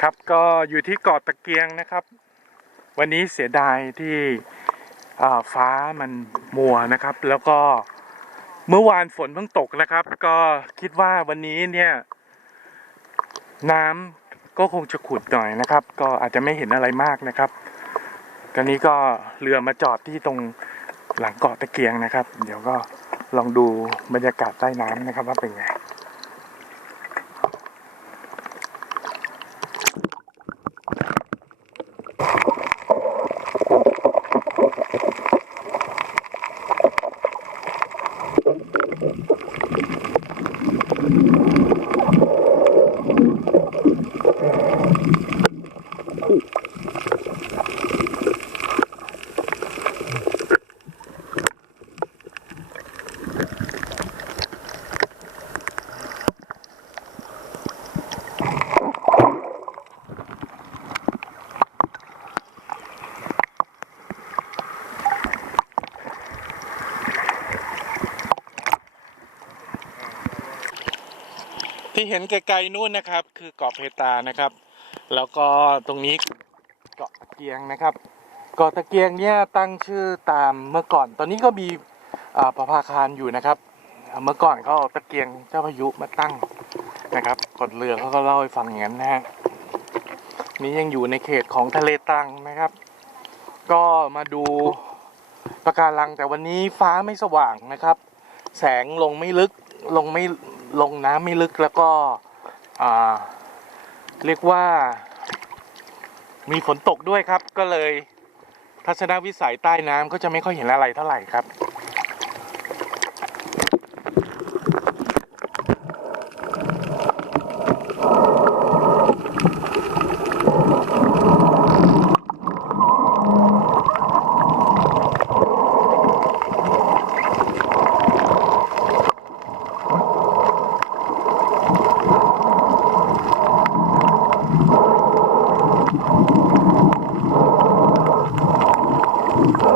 ครับก็อยู่ที่เกาะตะเกียงนะครับ วันนี้เสียดายที่ฟ้ามันมัวนะครับ แล้วก็เมื่อวานฝนเพิ่งตกนะครับ ก็คิดว่าวันนี้เนี่ย น้ำก็คงจะขุดหน่อยนะครับ ก็อาจจะไม่เห็นอะไรมากนะครับกันนี้ก็เรือมาจอดที่ตรงหลังเกาะตะเกียงนะครับ เดี๋ยวก็ลองดูบรรยากาศใต้น้ำนะครับว่าเป็นไง okay ที่เห็นไกลๆนู่นนะครับ คือเกาะเพตานะครับ แล้วก็ตรงนี้เกาะตะเกียงนะครับ เกาะตะเกียงเนี่ยตั้งชื่อตามเมื่อก่อน ตอนนี้ก็มีประภาคารอยู่นะครับ เมื่อก่อนเขาเอาตะเกียงเจ้าพายุมาตั้งนะครับกฎเรือเขาก็เล่าให้ฟังอย่างนั้นนะฮะนี่ยังอยู่ในเขตของทะเลตรังนะครับ ก็มาดูปะการังแต่วันนี้ฟ้าไม่สว่างนะครับ แสงลงไม่ลึกลงไม่ ลงน้ำไม่ลึกแล้วก็เรียกว่า มีฝนตกด้วยครับ ก็เลยทัศนวิสัยใต้น้ำก็จะไม่ค่อยเห็นอะไรเท่าไหร่ครับ Thank you.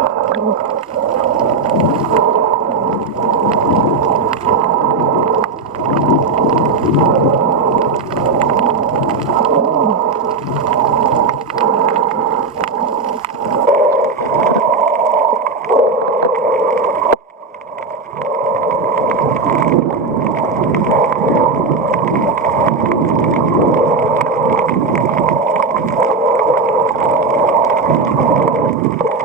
Oh,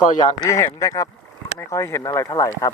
ก็อย่างที่เห็นนะครับ ไม่ค่อยเห็นอะไรเท่าไหร่ครับ